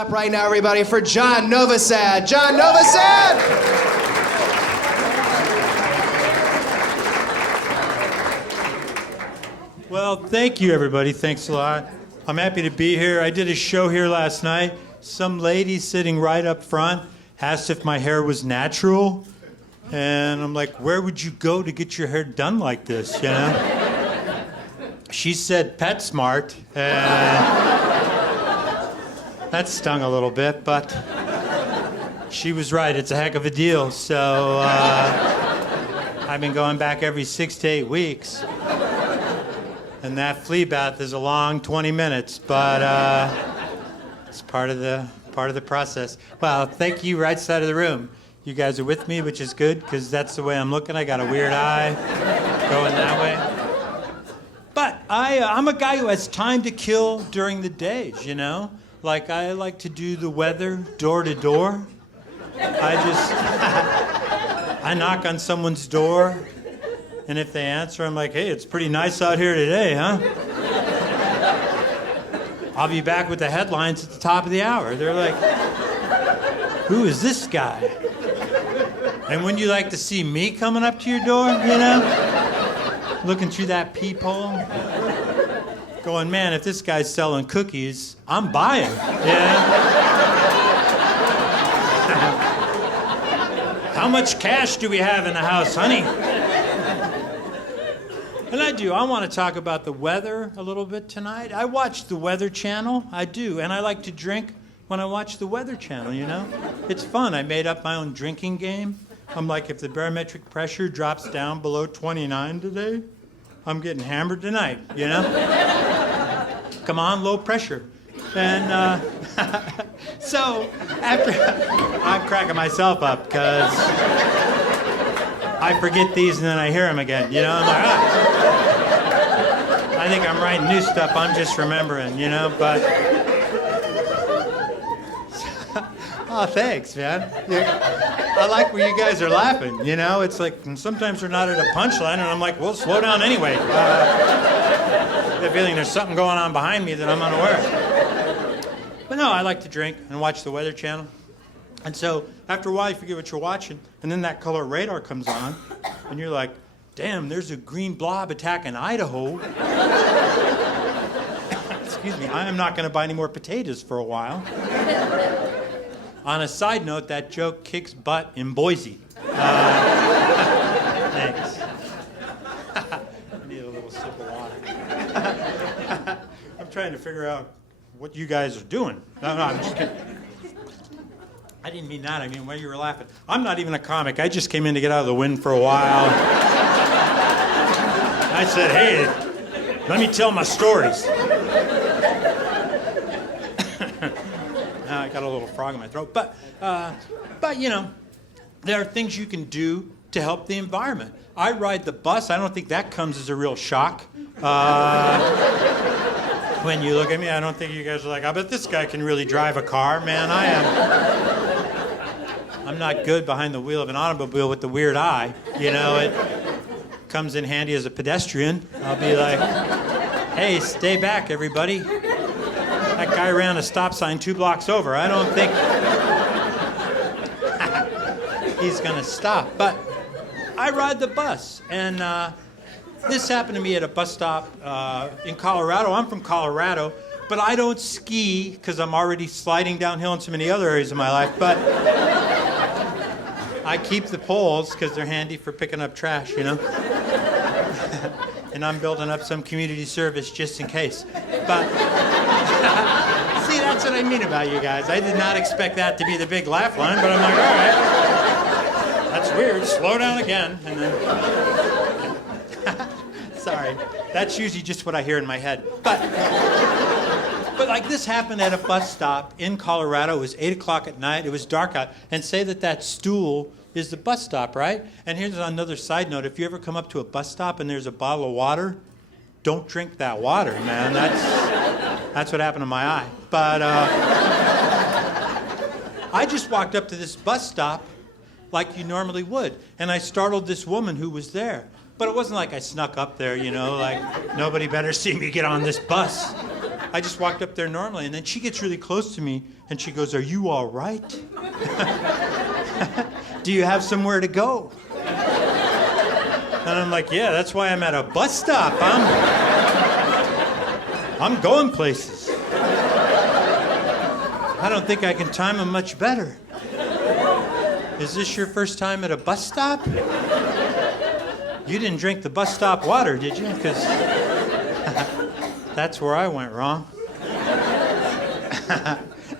up right now, everybody, for John Novosad. John Novosad! Well, thank you, everybody. Thanks a lot. I'm happy to be here. I did a show here last night. Some lady sitting right up front asked if my hair was natural. And I'm like, where would you go to get your hair done like this, you know? She said PetSmart. That stung a little bit, but she was right. It's a heck of a deal. So I've been going back every 6 to 8 weeks. And that flea bath is a long 20 minutes, but it's part of the process. Well, thank you, right side of the room. You guys are with me, which is good, because that's the way I'm looking. I got a weird eye going that way. But I'm a guy who has time to kill during the days, you know? Like, I like to do the weather door to door. I knock on someone's door, and if they answer, I'm like, hey, it's pretty nice out here today, huh? I'll be back with the headlines at the top of the hour. They're like, who is this guy? And wouldn't you like to see me coming up to your door, you know? Looking through that peephole, going, man, if this guy's selling cookies, I'm buying, yeah? How much cash do we have in the house, honey? And I want to talk about the weather a little bit tonight. I watch the Weather Channel, I do, and I like to drink when I watch the Weather Channel, you know? It's fun. I made up my own drinking game. I'm like, if the barometric pressure drops down below 29 today, I'm getting hammered tonight, you know? Come on, low pressure. And so after, I'm cracking myself up because I forget these and then I hear them again, you know? I'm like, I think I'm writing new stuff, I'm just remembering, you know? But, oh, thanks, man. I like where you guys are laughing, you know? It's like, sometimes they're not at a punchline, and I'm like, well, slow down anyway. I have a feeling there's something going on behind me that I'm unaware of. But no, I like to drink and watch the Weather Channel. And so, after a while, you forget what you're watching, and then that color radar comes on, and you're like, damn, there's a green blob attacking Idaho. Excuse me, I am not going to buy any more potatoes for a while. On a side note, that joke kicks butt in Boise. Thanks. I need a little sip of water. I'm trying to figure out what you guys are doing. No, I'm just kidding. I didn't mean that. I mean, why you were laughing. I'm not even a comic. I just came in to get out of the wind for a while. I said, hey, let me tell my stories. I got a little frog in my throat. But you know, there are things you can do to help the environment. I ride the bus. I don't think that comes as a real shock. When you look at me, I don't think you guys are like, I bet this guy can really drive a car. Man, I'm not good behind the wheel of an automobile with the weird eye. You know, it comes in handy as a pedestrian. I'll be like, hey, stay back, everybody. That guy ran a stop sign 2 blocks over. I don't think he's going to stop. But I ride the bus, and this happened to me at a bus stop in Colorado. I'm from Colorado, but I don't ski because I'm already sliding downhill in so many other areas of my life. But I keep the poles because they're handy for picking up trash, you know? And I'm building up some community service just in case. But see, that's what I mean about you guys. I did not expect that to be the big laugh line, but I'm like, all right, that's weird. Slow down again. And then, sorry, that's usually just what I hear in my head. But like this happened at a bus stop in Colorado. It was 8 o'clock at night. It was dark out. And say that stool is the bus stop, right? And here's another side note. If you ever come up to a bus stop and there's a bottle of water, don't drink that water, man. That's what happened to my eye. But I just walked up to this bus stop like you normally would, and I startled this woman who was there. But it wasn't like I snuck up there, you know, like nobody better see me get on this bus. I just walked up there normally, and then she gets really close to me, and she goes, "Are you all right? Do you have somewhere to go?" And I'm like, "Yeah, that's why I'm at a bus stop. I'm going places. I don't think I can time them much better. Is this your first time at a bus stop? You didn't drink the bus stop water, did you? Because that's where I went wrong."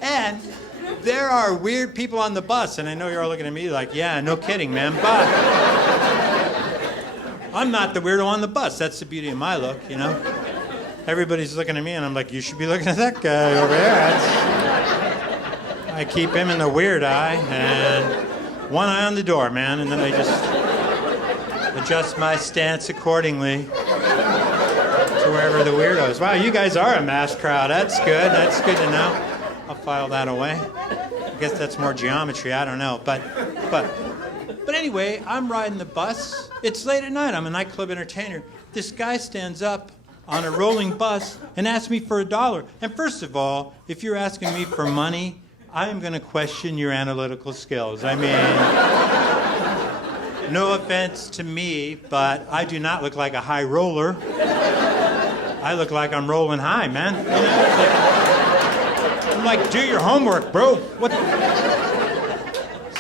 And there are weird people on the bus, and I know you're all looking at me like, "Yeah, no kidding, man," but I'm not the weirdo on the bus. That's the beauty of my look, you know? Everybody's looking at me, and I'm like, "You should be looking at that guy over there." I keep him in the weird eye, and one eye on the door, man, and then I just adjust my stance accordingly to wherever the weirdo is. Wow, you guys are a mass crowd. That's good. That's good to know. I'll file that away. I guess that's more geometry. I don't know. But anyway, I'm riding the bus. It's late at night. I'm a nightclub entertainer. This guy stands up on a rolling bus and asks me for $1. And first of all, if you're asking me for money, I am going to question your analytical skills. I mean, no offense to me, but I do not look like a high roller. I look like I'm rolling high, man. You know, I'm like, do your homework, bro. What?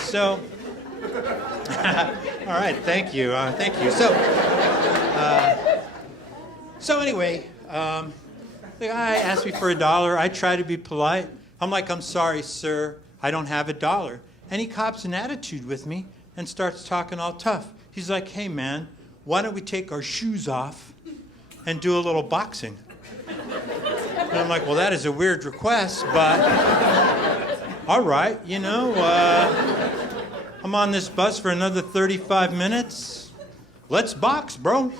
So, all right, thank you. Thank you. So anyway, the guy asked me for $1. I try to be polite. I'm like, "I'm sorry, sir, I don't have $1. And he cops an attitude with me and starts talking all tough. He's like, "Hey, man, why don't we take our shoes off and do a little boxing?" And I'm like, "Well, that is a weird request, but all right, you know, I'm on this bus for another 35 minutes. Let's box, bro.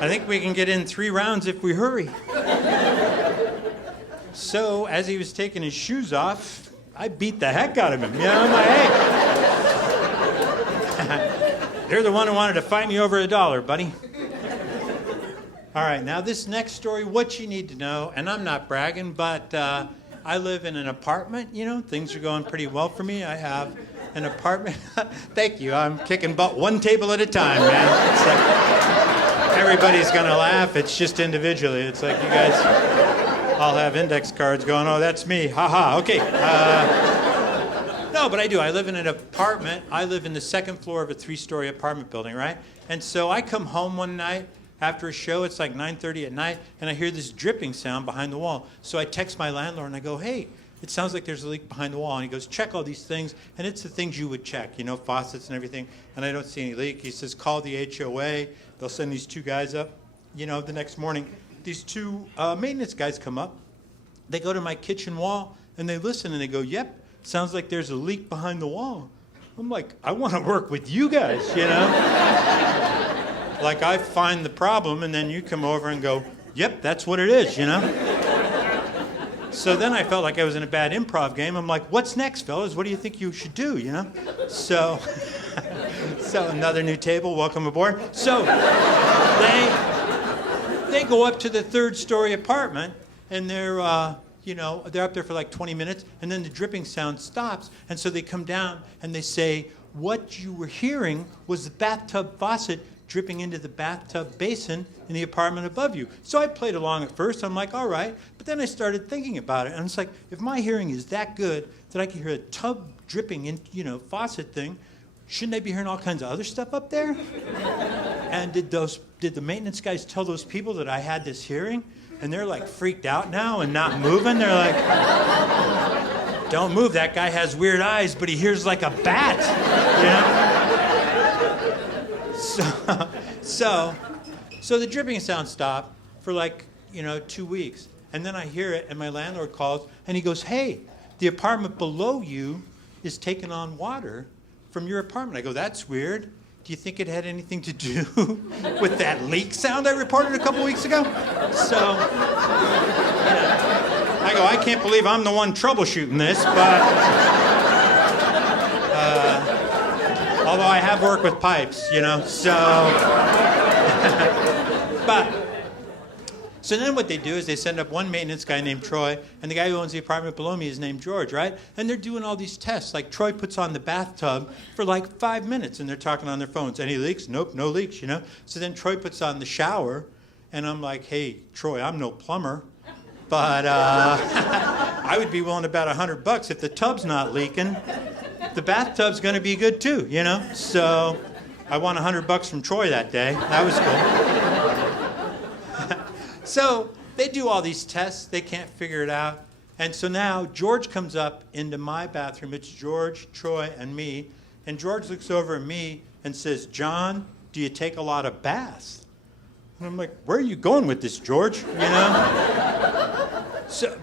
I think we can get in 3 rounds if we hurry." So, as he was taking his shoes off, I beat the heck out of him. You know, I'm like, "Hey, you're the one who wanted to fight me over $1, buddy." All right, now this next story, what you need to know, and I'm not bragging, but I live in an apartment, you know, things are going pretty well for me. I have an apartment. Thank you, I'm kicking butt one table at a time, man. It's like, everybody's gonna laugh, it's just individually. It's like you guys all have index cards going, "Oh, that's me, haha, okay." No, but I do. I live in an apartment. I live in the second floor of a 3-story apartment building, right? And so I come home one night after a show. It's like 9:30 at night, and I hear this dripping sound behind the wall. So I text my landlord, and I go, "Hey, it sounds like there's a leak behind the wall." And he goes, "Check all these things." And it's the things you would check, you know, faucets and everything. And I don't see any leak. He says, "Call the HOA. They'll send these 2 guys up." You know, the next morning, these 2 maintenance guys come up. They go to my kitchen wall, and they listen, and they go, "Yep, sounds like there's a leak behind the wall." I'm like, I want to work with you guys, you know? Like, I find the problem, and then you come over and go, "Yep, that's what it is," you know? So then I felt like I was in a bad improv game. I'm like, "What's next, fellas? What do you think you should do?" You know? So another new table. Welcome aboard. So they go up to the 3rd-story apartment, and they're they're up there for like 20 minutes, and then the dripping sound stops, and so they come down and they say, "What you were hearing was the bathtub faucet dripping into the bathtub basin in the apartment above you." So I played along at first. I'm like, all right. But then I started thinking about it. And it's like, if my hearing is that good that I can hear a tub dripping in, faucet thing, shouldn't I be hearing all kinds of other stuff up there? And did the maintenance guys tell those people that I had this hearing? And they're like freaked out now and not moving. They're like, "Don't move. That guy has weird eyes, but he hears like a bat." You know? So the dripping sound stopped for like, 2 weeks. And then I hear it, and my landlord calls, and he goes, "Hey, the apartment below you is taking on water from your apartment." I go, "That's weird. Do you think it had anything to do with that leak sound I reported a couple weeks ago?" So I go, "I can't believe I'm the one troubleshooting this, but although I have worked with pipes, so So then what they do is they send up one maintenance guy named Troy, and the guy who owns the apartment below me is named George, right? And they're doing all these tests. Like Troy puts on the bathtub for like 5 minutes, and they're talking on their phones. Any leaks? Nope, no leaks, you know? So then Troy puts on the shower, and I'm like, hey, Troy, I'm no plumber, but I would be willing to bet $100 if the tub's not leaking, the bathtub's going to be good too, you know? So I won $100 from Troy that day. That was cool. So they do all these tests. They can't figure it out. And so now George comes up into my bathroom. It's George, Troy, and me. And George looks over at me and says, John, do you take a lot of baths? And I'm like, where are you going with this, George? You know?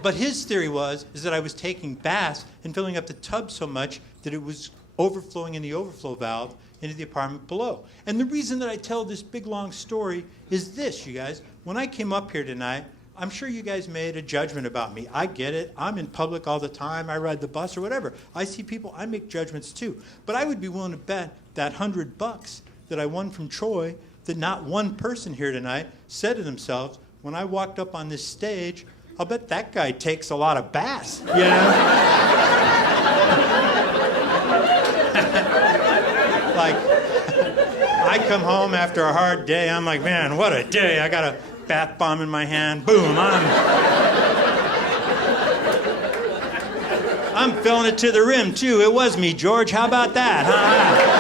But his theory is that I was taking baths and filling up the tub so much that it was overflowing in the overflow valve into the apartment below. And the reason that I tell this big, long story is this, you guys. When I came up here tonight, I'm sure you guys made a judgment about me. I get it. I'm in public all the time. I ride the bus or whatever. I see people. I make judgments too. But I would be willing to bet that $100 that I won from Troy that not one person here tonight said to themselves, when I walked up on this stage, I'll bet that guy takes a lot of baths, you know? Like, I come home after a hard day, I'm like, man, what a day. I got a bath bomb in my hand. Boom, I'm filling it to the rim, too. It was me, George. How about that?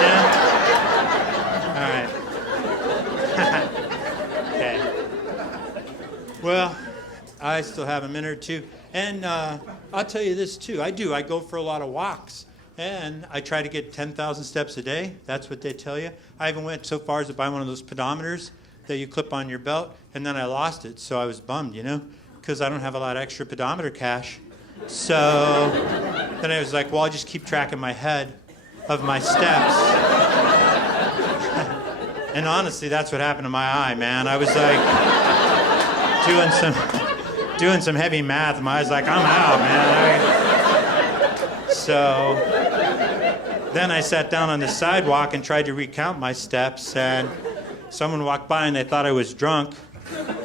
Yeah? All right. Okay. Well, I still have a minute or two. And I'll tell you this, too. I go for a lot of walks. And I try to get 10,000 steps a day. That's what they tell you. I even went so far as to buy one of those pedometers that you clip on your belt, and then I lost it, so I was bummed, you know, because I don't have a lot of extra pedometer cash. So then I was like, well, I'll just keep track in my head of my steps. And honestly, that's what happened to my eye, man. I was like doing some heavy math, and my eye's like, I'm out, man. So then I sat down on the sidewalk and tried to recount my steps, and someone walked by and they thought I was drunk,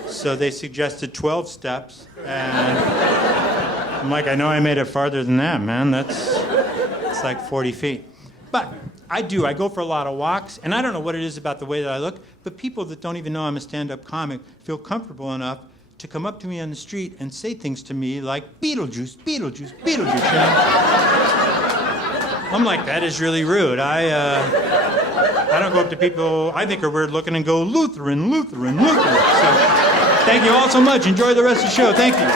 so they suggested 12 steps, and I'm like, I know I made it farther than that, man. It's like 40 feet. But I go for a lot of walks, and I don't know what it is about the way that I look, but people that don't even know I'm a stand-up comic feel comfortable enough to come up to me on the street and say things to me like, Beetlejuice, Beetlejuice, Beetlejuice, you know? I'm like, that is really rude. I don't go up to people I think are weird looking and go, Lutheran, Lutheran, Lutheran. So thank you all so much. Enjoy the rest of the show. Thank you.